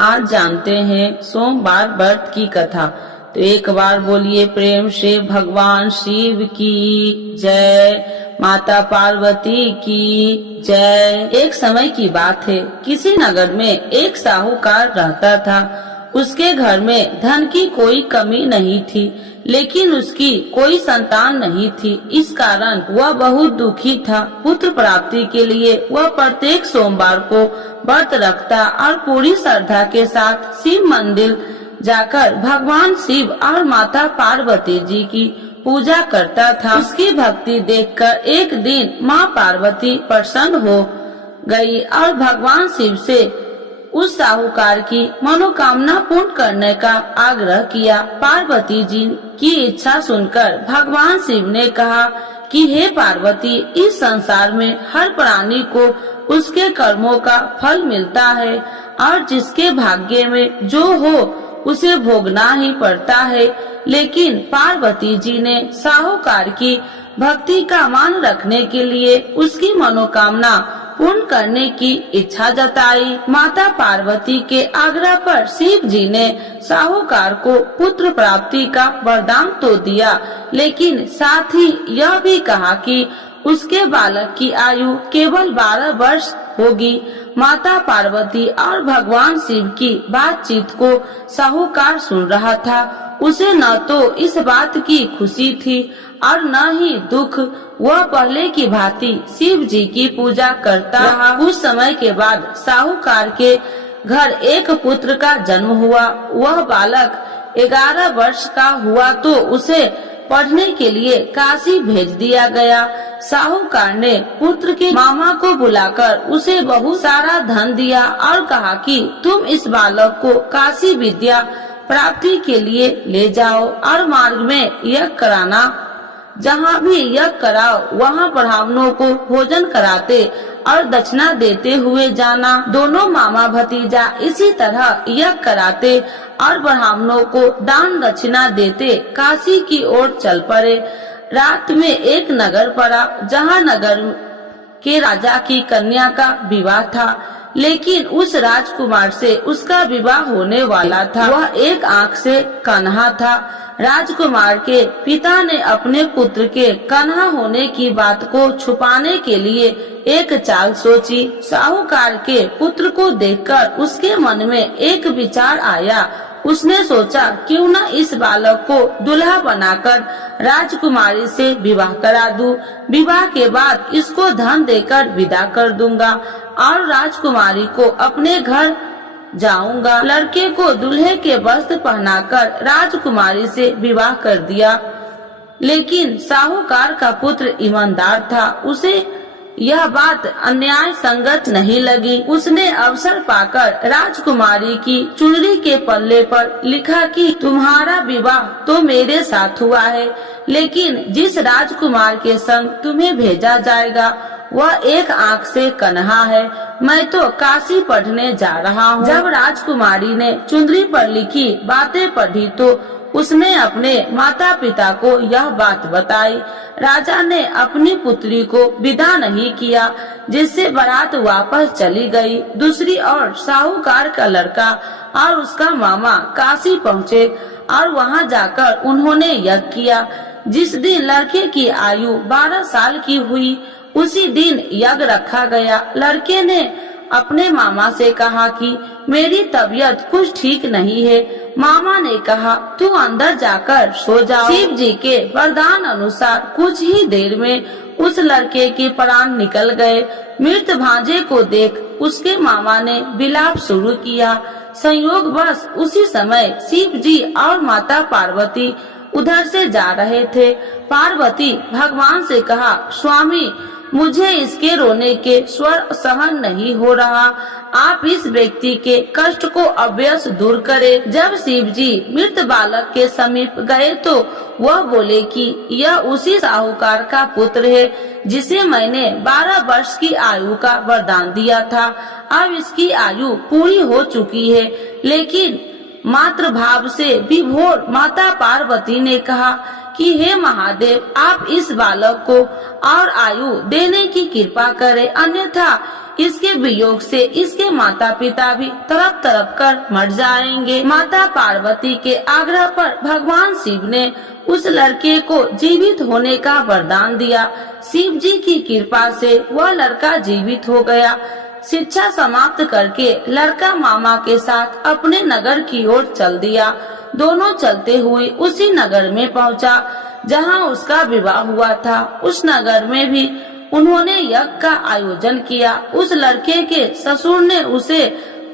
आज जानते हैं सोमवार व्रत की कथा। तो एक बार बोलिए प्रेम से भगवान शिव की जय, माता पार्वती की जय। एक समय की बात है, किसी नगर में एक साहूकार रहता था। उसके घर में धन की कोई कमी नहीं थी, लेकिन उसकी कोई संतान नहीं थी। इस कारण वह बहुत दुखी था। पुत्र प्राप्ति के लिए वह प्रत्येक सोमवार को व्रत रखता और पूरी श्रद्धा के साथ शिव मंदिर जाकर भगवान शिव और माता पार्वती जी की पूजा करता था। उसकी भक्ति देखकर एक दिन माँ पार्वती प्रसन्न हो गई और भगवान शिव से उस साहूकार की मनोकामना पूर्ण करने का आग्रह किया। पार्वती जी की इच्छा सुनकर भगवान शिव ने कहा कि हे पार्वती, इस संसार में हर प्राणी को उसके कर्मों का फल मिलता है और जिसके भाग्य में जो हो उसे भोगना ही पड़ता है। लेकिन पार्वती जी ने साहूकार की भक्ति का मान रखने के लिए उसकी मनोकामना पूर्ण करने की इच्छा जताई। माता पार्वती के आग्रह पर शिव जी ने साहूकार को पुत्र प्राप्ति का वरदान तो दिया, लेकिन साथ ही यह भी कहा कि उसके बालक की आयु केवल 12 वर्ष होगी। माता पार्वती और भगवान शिव की बातचीत को साहूकार सुन रहा था। उसे न तो इस बात की खुशी थी और न ही दुख। वह पहले की भांति शिव जी की पूजा करता रहा। कुछ समय के बाद साहूकार के घर एक पुत्र का जन्म हुआ। वह बालक 11 वर्ष का हुआ तो उसे पढ़ने के लिए काशी भेज दिया गया। साहूकार ने पुत्र के मामा को बुलाकर उसे बहुत सारा धन दिया और कहा कि तुम इस बालक को काशी विद्या प्राप्ति के लिए ले जाओ और मार्ग में यज्ञ कराना। जहाँ भी यज्ञ कराओ वहाँ ब्राह्मणों को भोजन कराते और दक्षिणा देते हुए जाना। दोनों मामा भतीजा इसी तरह यज्ञ कराते और ब्राह्मणों को दान दक्षिणा देते काशी की ओर चल पड़े। रात में एक नगर पड़ा, जहाँ नगर के राजा की कन्या का विवाह था, लेकिन उस राजकुमार से उसका विवाह होने वाला था। वह एक आंख से कन्हा था। राजकुमार के पिता ने अपने पुत्र के कन्हा होने की बात को छुपाने के लिए एक चाल सोची। साहूकार के पुत्र को देखकर उसके मन में एक विचार आया। उसने सोचा क्यों न इस बालक को दुल्हा बनाकर राजकुमारी से विवाह करा दूं। विवाह के बाद इसको धन देकर विदा कर दूंगा और राजकुमारी को अपने घर जाऊंगा। लड़के को दूल्हे के वस्त्र पहनाकर राजकुमारी से विवाह कर दिया। लेकिन साहूकार का पुत्र ईमानदार था। उसे यह बात अन्याय संगत नहीं लगी। उसने अवसर पाकर राजकुमारी की चुनरी के पल्ले पर लिखा कि तुम्हारा विवाह तो मेरे साथ हुआ है, लेकिन जिस राजकुमार के संग तुम्हें भेजा जाएगा वह एक आंख से कन्हा है। मैं तो काशी पढ़ने जा रहा हूँ। जब राजकुमारी ने चुनरी पर लिखी बातें पढ़ी तो उसने अपने माता पिता को यह बात बताई। राजा ने अपनी पुत्री को विदा नहीं किया, जिससे बारात वापस चली गई। दूसरी ओर साहूकार का लड़का और उसका मामा काशी पहुँचे और वहाँ जाकर उन्होंने यज्ञ किया। जिस दिन लड़के की आयु 12 साल की हुई उसी दिन यज्ञ रखा गया। लड़के ने अपने मामा से कहा कि मेरी तबीयत कुछ ठीक नहीं है। मामा ने कहा तू अंदर जाकर सो जाओ। शिव जी के वरदान अनुसार कुछ ही देर में उस लड़के के प्राण निकल गए। मृत भांजे को देख उसके मामा ने विलाप शुरू किया। संयोगवश उसी समय शिव जी और माता पार्वती उधर से जा रहे थे। पार्वती भगवान से कहा स्वामी, मुझे इसके रोने के स्वर सहन नहीं हो रहा। आप इस व्यक्ति के कष्ट को अवश्य दूर करें। जब शिव जी मृत बालक के समीप गए तो वह बोले कि यह उसी साहूकार का पुत्र है जिसे मैंने 12 वर्ष की आयु का वरदान दिया था। अब इसकी आयु पूरी हो चुकी है। लेकिन मातृ भाव से विभोर माता पार्वती ने कहा कि हे महादेव, आप इस बालक को और आयु देने की कृपा करें, अन्यथा इसके वियोग से इसके माता पिता भी तड़प तड़प कर मर जाएंगे। माता पार्वती के आग्रह पर भगवान शिव ने उस लड़के को जीवित होने का वरदान दिया। शिव जी की कृपा से वह लड़का जीवित हो गया। शिक्षा समाप्त करके लड़का मामा के साथ अपने नगर की ओर चल दिया। दोनों चलते हुए उसी नगर में पहुंचा जहां उसका विवाह हुआ था। उस नगर में भी उन्होंने यज्ञ का आयोजन किया। उस लड़के के ससुर ने उसे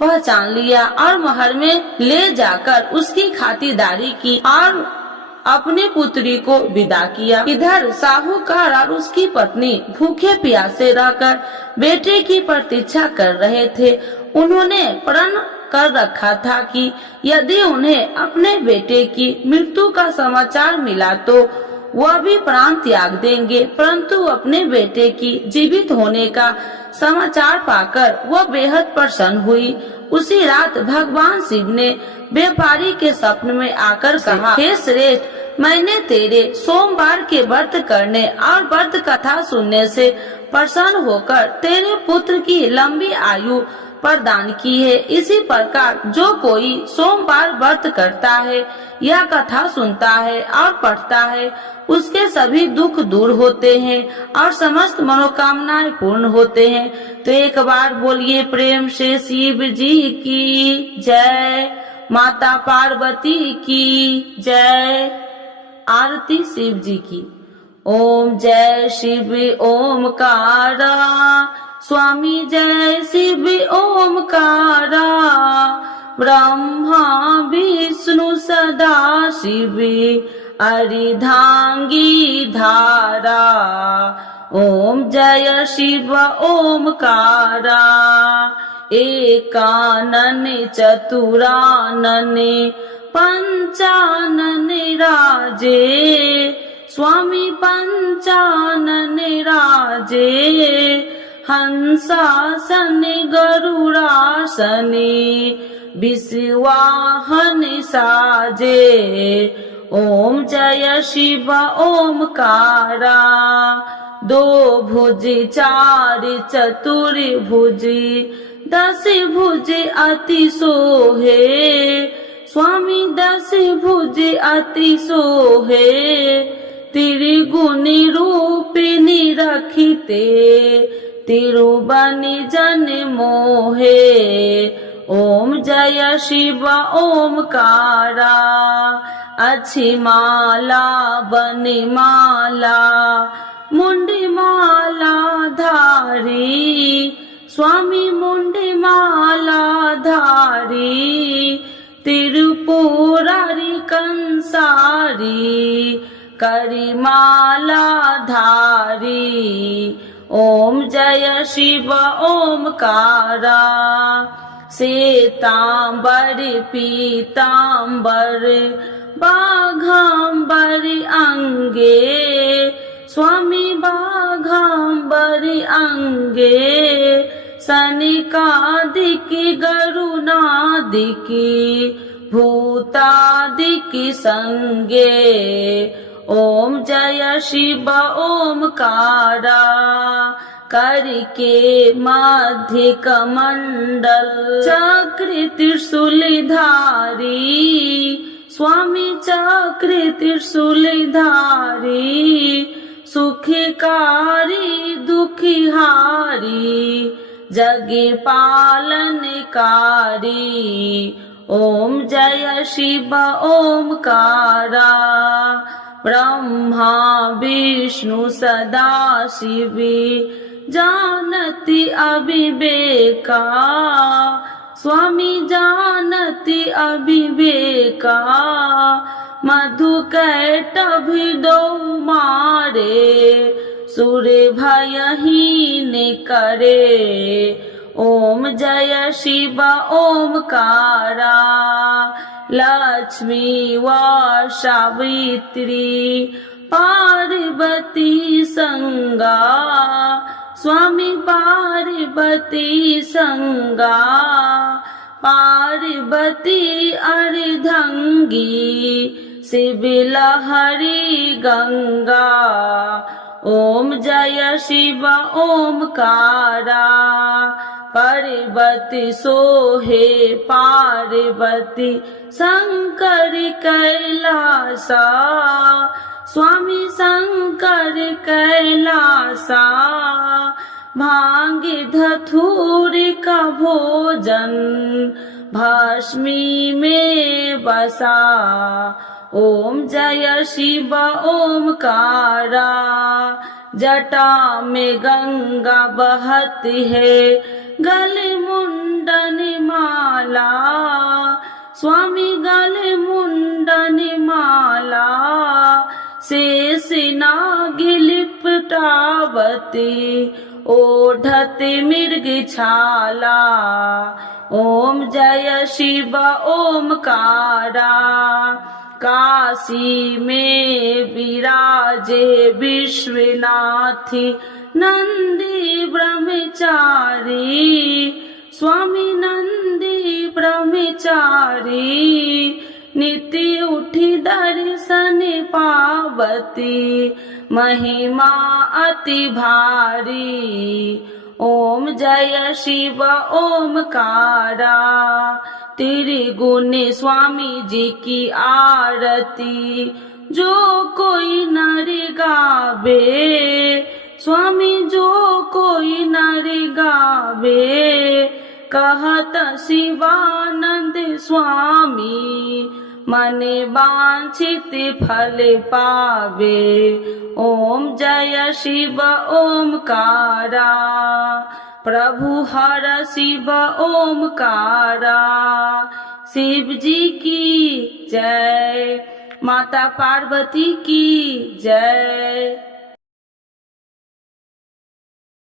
पहचान लिया और महल में ले जाकर उसकी खातिरदारी की और अपनी पुत्री को विदा किया। इधर साहूकार और उसकी पत्नी भूखे प्यासे रहकर बेटे की प्रतीक्षा कर रहे थे। उन्होंने प्रण कर रखा था कि यदि उन्हें अपने बेटे की मृत्यु का समाचार मिला तो वह भी प्राण त्याग देंगे, परंतु अपने बेटे की जीवित होने का समाचार पाकर वह बेहद प्रसन्न हुई। उसी रात भगवान शिव ने व्यापारी के स्वप्न में आकर कहा, हे श्रेष्ठ, मैंने तेरे सोमवार के व्रत करने और व्रत कथा सुनने से प्रसन्न होकर तेरे पुत्र की लंबी आयु प्रदान की है। इसी प्रकार जो कोई सोमवार व्रत करता है या कथा सुनता है और पढ़ता है, उसके सभी दुख दूर होते हैं और समस्त मनोकामनाएं पूर्ण होते हैं। तो एक बार बोलिए प्रेम से शिव जी की जय, माता पार्वती की जय। आरती शिव जी की। ओम जय शिव ओमकारा, स्वामी जय शिव ओमकारा, ब्रह्मा विष्णु सदा शिव अर्धांगी धारा। ओम जय शिव ओमकारा, एकानन चतुरानन पंचानन राजे, स्वामी पंचानन राजे, हंसासन गरुड़ासन विश्वाहन साजे। ओम जय शिव ओमकारा, दो भुज चार चतुर भुज, दस भुज अति सोहे, स्वामी दस भुज अति सोहे, त्रिगुणी रूपिणी रखिते, तिरुबनि जन मोहे। ओम जय शिव ओमकारा, अच्छी माला बनि माला, मुंडी माला धारी, स्वामी मुंडी माला धारी, त्रिपुरारी कंसारी, करिमाला धारी। ओम जय शिव ओमकारा, श्वेतांबर पीतांबर बाघांबर अंगे, स्वामी बाघांबर अंगे, सनिकादिक गरुनादिक भूतादिक संगे। ओम जय शिव ओमकारा, करके मध्य कमंडल चक्र त्रिशूल धारी, स्वामी चक्र त्रिशूल धारी, सुखकारी दुखिहारी, जग पालनकारी। ओम जय शिव ओमकारा, ब्रह्मा विष्णु सदा शिव जानति अविवेका, स्वामी जानति अविवेका, मधु कैटभ दो मारे, सुर भयहीन करे। ओम जय शिव ओमकारा, लक्ष्मी व सावित्री पार्वती संगा, स्वामी पार्वती संगा, पार्वती अर्धंगी, शिव लहरी गंगा। ओम जय शिव ओमकारा। पार्वती सोहे पार्वती शंकर कैलासा। स्वामी शंकर कैलासा। भांगे धतूर का भोजन भस्मी में बसा। ओम जय शिव ओमकारा। जटा में गंगा बहती है गले मुंडन माला। स्वामी गले मुंडन माला। शेष नाग लिपटावती ओढ़ते मृग छाला। ओम जय शिव ओमकारा। काशी में विराजे विश्वनाथी नंदी ब्रह्मचारी। स्वामी नंदी ब्रह्मचारी। नित्य उठी दर्शन पावती महिमा अति भारी। ओम जय शिव ओमकारा। त्रिगुण स्वामी जी की आरती जो कोई नर गावे। स्वामी जो कोई नर गावे। कहत शिवानंद स्वामी मन वांछित फल पावे। ओम जय शिव ओमकारा। प्रभु हर शिव ओमकारा। शिव जी की जय। माता पार्वती की जय।